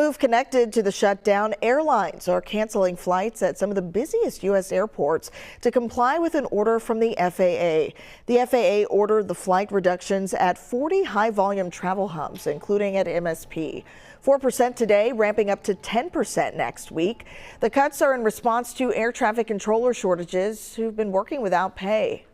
move connected to the shutdown. Airlines are canceling flights at some of the busiest U.S. airports to comply with an order from the FAA. The FAA ordered the flight reductions at 40 high-volume travel hubs, including at MSP. 4% today, ramping up to 10% next week. The cuts are in response to air traffic controller shortages who've been working without pay.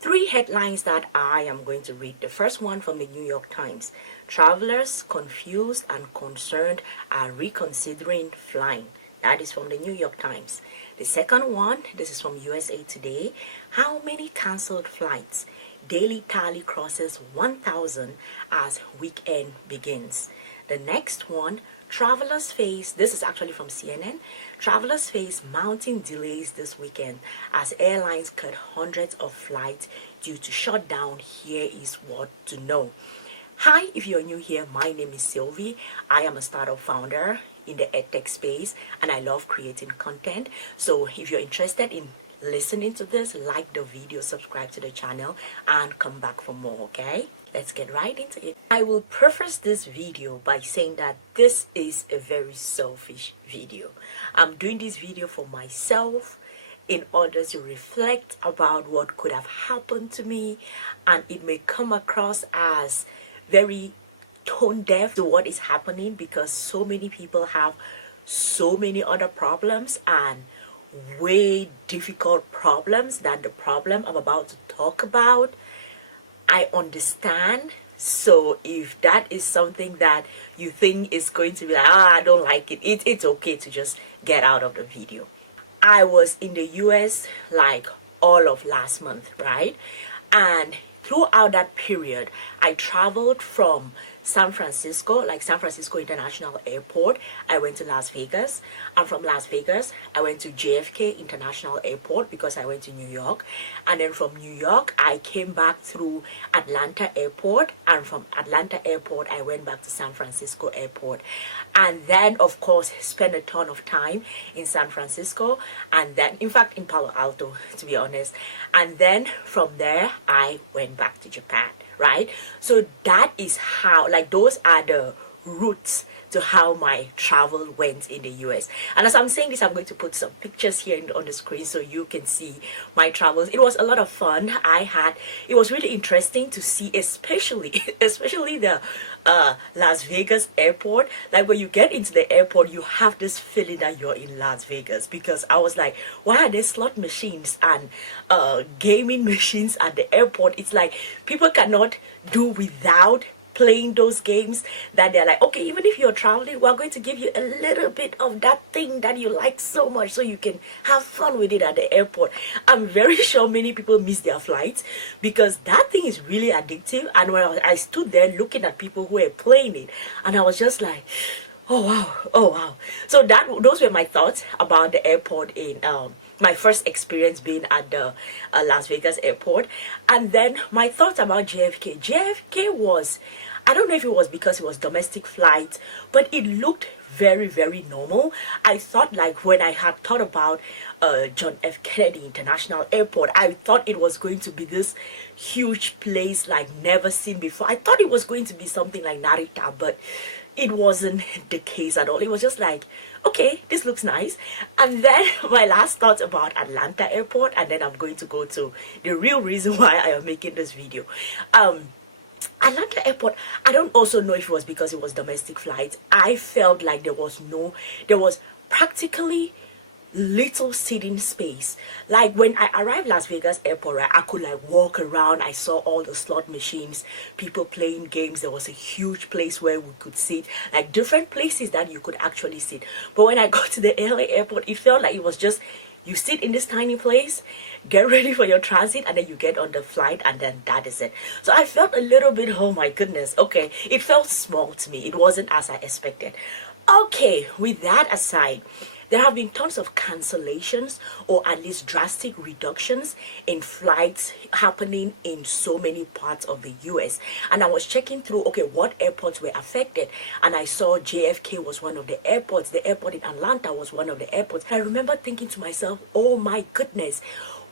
Three headlines that I am going to read. The first one from the New York Times. Travelers confused and concerned are reconsidering flying. That is from the New York Times. The second one, this is from USA Today. How many cancelled flights? Daily tally crosses 1,000 as weekend begins. The next one, travelers face, this is actually from CNN, travelers face mounting delays this weekend as airlines cut hundreds of flights due to shutdown. Here is what to know. Hi, if you're new here, my name is Sylvie. I am a startup founder in the edtech space and I love creating content. So if you're interested in listening to this, like the video, subscribe to the channel and come back for more, okay? Let's get right into it. I will preface this video by saying that this is a very selfish video. I'm doing this video for myself in order to reflect about what could have happened to me, and it may come across as very tone deaf to what is happening because so many people have so many other problems and way difficult problems than the problem I'm about to talk about. I understand. So if that is something that you think is going to be like, I don't like it, it's okay to just get out of the video. I was in the US like all of last month, right? And throughout that period, I traveled from San Francisco International Airport. I went to Las Vegas, and from Las Vegas I went to JFK International Airport because I went to New York, and then from New York I came back through Atlanta Airport, and from Atlanta Airport I went back to San Francisco Airport, and then of course spent a ton of time in San Francisco, and then in fact in Palo Alto, to be honest, and then from there I went back to Japan, right? So that is how, like, those are the routes to how my travel went in the US. And as I'm saying this, I'm going to put some pictures here on the screen so you can see my travels. It was a lot of fun. It was really interesting to see, especially the Las Vegas airport. Like when you get into the airport, you have this feeling that you're in Las Vegas, because I was like, why are there slot machines and gaming machines at the airport? It's like people cannot do without playing those games that they're like, okay, even if you're traveling, we're going to give you a little bit of that thing that you like so much so you can have fun with it at the airport. I'm very sure many people miss their flights because that thing is really addictive. And when I stood there looking at people who were playing it, and I was just like, oh wow. So those were my thoughts about the airport in my first experience being at the Las Vegas airport. And then my thoughts about JFK. JFK was, I don't know if it was because it was domestic flight, but it looked very, very normal. I thought, like, when I had thought about John F. Kennedy International Airport, I thought it was going to be this huge place like never seen before. I thought it was going to be something like Narita, but it wasn't the case at all. It was just like, okay, this looks nice. And then my last thoughts about Atlanta Airport, and then I'm going to go to the real reason why I am making this video. Atlanta Airport, I don't also know if it was because it was domestic flights. I felt like there was practically little seating space. Like when I arrived Las Vegas airport, right, I could like walk around. I saw all the slot machines, people playing games. There was a huge place where we could sit, like different places that you could actually sit. But when I got to the LA airport, it felt like it was just, you sit in this tiny place, get ready for your transit, and then you get on the flight, and then that is it. So I felt a little bit, oh my goodness, okay, it felt small to me. It wasn't as I expected. Okay, with that aside, there have been tons of cancellations or at least drastic reductions in flights happening in so many parts of the US. And I was checking through, okay, what airports were affected. And I saw JFK was one of the airports. The airport in Atlanta was one of the airports. I remember thinking to myself, oh my goodness,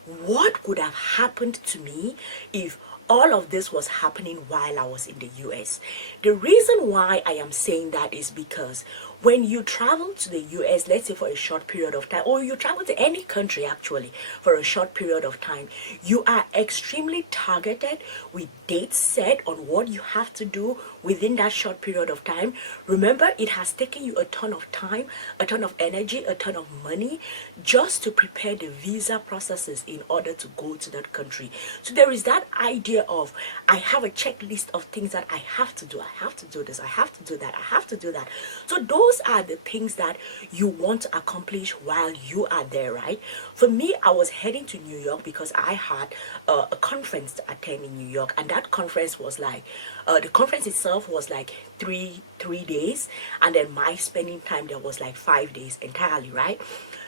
what would have happened to me if all of this was happening while I was in the US. The reason why I am saying that is because when you travel to the US, let's say for a short period of time, or you travel to any country actually for a short period of time, you are extremely targeted with dates set on what you have to do within that short period of time. Remember, it has taken you a ton of time, a ton of energy, a ton of money just to prepare the visa processes in order to go to that country. So there is that idea of, I have a checklist of things that I have to do. I have to do this, I have to do that, I have to do that. So those are the things that you want to accomplish while you are there, right? For me, I was heading to New York because I had a conference to attend in New York, and that conference was like, the conference itself was like three days, and then my spending time there was like 5 days entirely, right?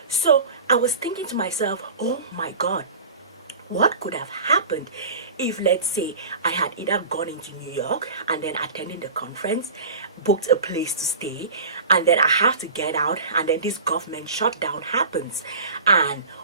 So I was thinking to myself, oh my God, what could have happened if, let's say, I had either gone into New York and then attending the conference, booked a place to stay, and then I have to get out, and then this government shutdown happens,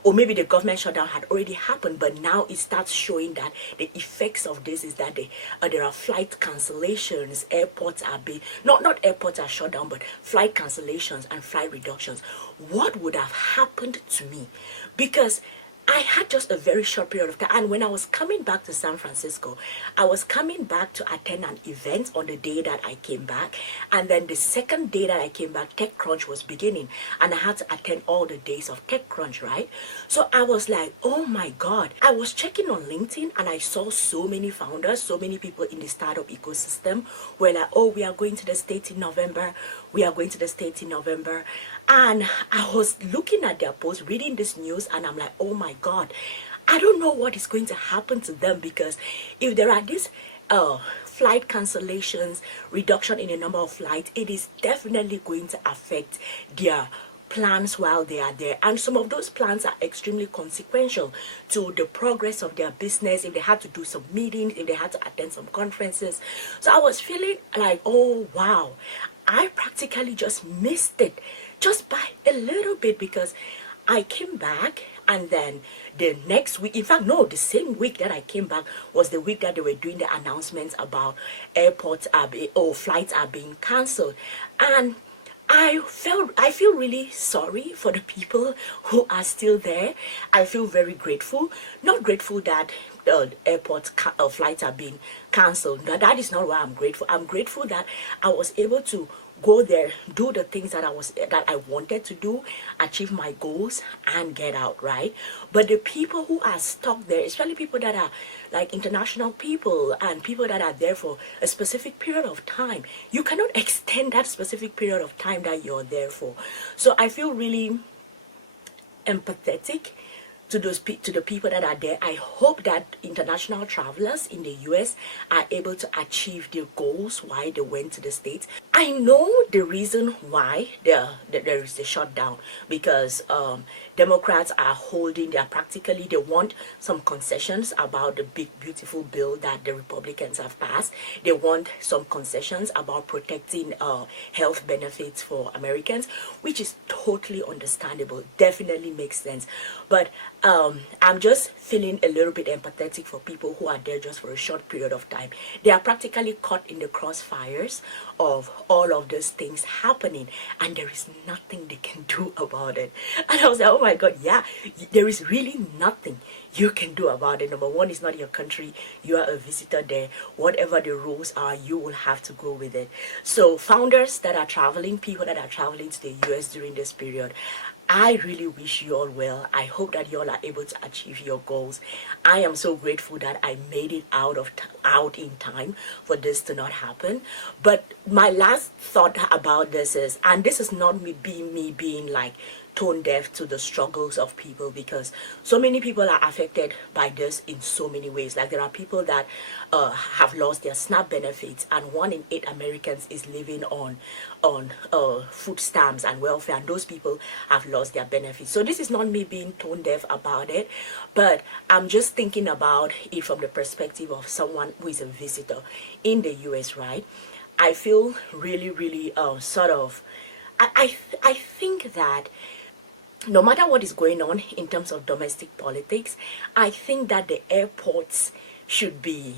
or maybe the government shutdown had already happened, but now it starts showing that the effects of this is that there are flight cancellations, airports are being, not airports are shut down, but flight cancellations and flight reductions. What would have happened to me? Because I had just a very short period of time, and when I was coming back to San Francisco, I was coming back to attend an event on the day that I came back, and then the second day that I came back, TechCrunch was beginning, and I had to attend all the days of TechCrunch, right? So I was like, oh my God. I was checking on LinkedIn, and I saw so many founders, so many people in the startup ecosystem were like, oh, we are going to the States in November, we are going to the States in November. And I was looking at their posts, reading this news, and I'm like, oh my God, I don't know what is going to happen to them, because if there are these flight cancellations, reduction in the number of flights, it is definitely going to affect their plans while they are there, and some of those plans are extremely consequential to the progress of their business, if they had to do some meetings, if they had to attend some conferences. So I was feeling like, oh wow, I practically just missed it just by a little bit, because I came back, and then the next week, in fact, no, the same week that I came back was the week that they were doing the announcements about airports or flights are being cancelled. And I feel really sorry for the people who are still there. I feel very grateful. Not grateful that airport flights are being cancelled. That is not why I'm grateful. I'm grateful that I was able to go there, do the things that I wanted to do, achieve my goals, and get out, right? But the people who are stuck there, especially people that are like international people and people that are there for a specific period of time, you cannot extend that specific period of time that you're there for. So I feel really empathetic to the people that are there. I hope that international travelers in the US are able to achieve their goals while they went to the States. I know the reason why there is a shutdown, because Democrats are they want some concessions about the big beautiful bill that the Republicans have passed. They want some concessions about protecting health benefits for Americans, which is totally understandable, definitely makes sense. But I'm just feeling a little bit empathetic for people who are there just for a short period of time. They are practically caught in the crossfires of all of those things happening, and there is nothing they can do about it. And I was like, oh my God, yeah, there is really nothing you can do about it. Number one, it's not your country. You are a visitor there. Whatever the rules are, you will have to go with it. So founders that are traveling, people that are traveling to the US during this period, I really wish you all well. I hope that you all are able to achieve your goals. I am so grateful that I made it out in time for this to not happen. But my last thought about this is, and this is not me being like tone deaf to the struggles of people, because so many people are affected by this in so many ways. Like there are people that have lost their SNAP benefits, and 1 in 8 Americans is living on food stamps and welfare, and those people have lost their benefits. So this is not me being tone deaf about it, but I'm just thinking about it from the perspective of someone who is a visitor in the US, right? I feel really I think that no matter what is going on in terms of domestic politics, I think that the airports should be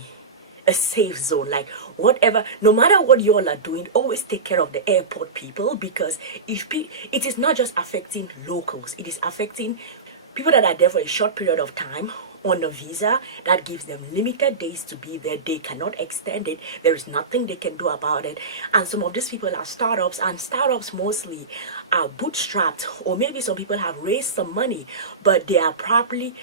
a safe zone. Like whatever, no matter what you all are doing, always take care of the airport people, because it is not just affecting locals, it is affecting people that are there for a short period of time on a visa that gives them limited days to be there. They cannot extend it. There is nothing they can do about it. And some of these people are startups, and startups mostly are bootstrapped, or maybe some people have raised some money, but they are probably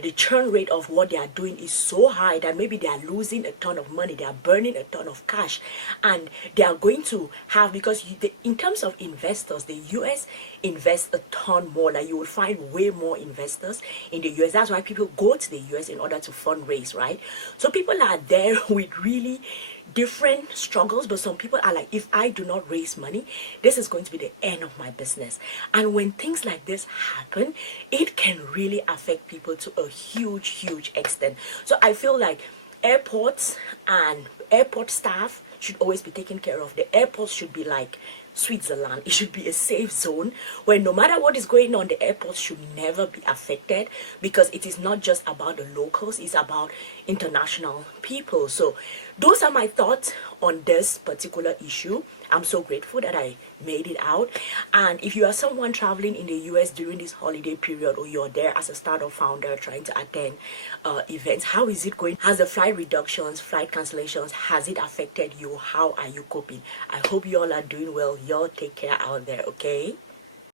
the churn rate of what they are doing is so high that maybe they are losing a ton of money, they are burning a ton of cash, and they are going to have, because in terms of investors, the US invests a ton more. Like you will find way more investors in the US. That's why people go to the US in order to fundraise, right? So people are there with really different struggles, but some people are like, if I do not raise money, this is going to be the end of my business. And when things like this happen, it can really affect people to a huge extent. So I feel like airports and airport staff should always be taken care of. The airports should be like Switzerland. It should be a safe zone where no matter what is going on, the airports should never be affected, because it is not just about the locals, it's about international people. So those are my thoughts on this particular issue. I'm so grateful that I made it out. And if you are someone traveling in the US during this holiday period, or you're there as a startup founder trying to attend events, how is it going? Has the flight reductions, flight cancellations, has it affected you? How are you coping? I hope you all are doing well. Y'all take care out there, okay?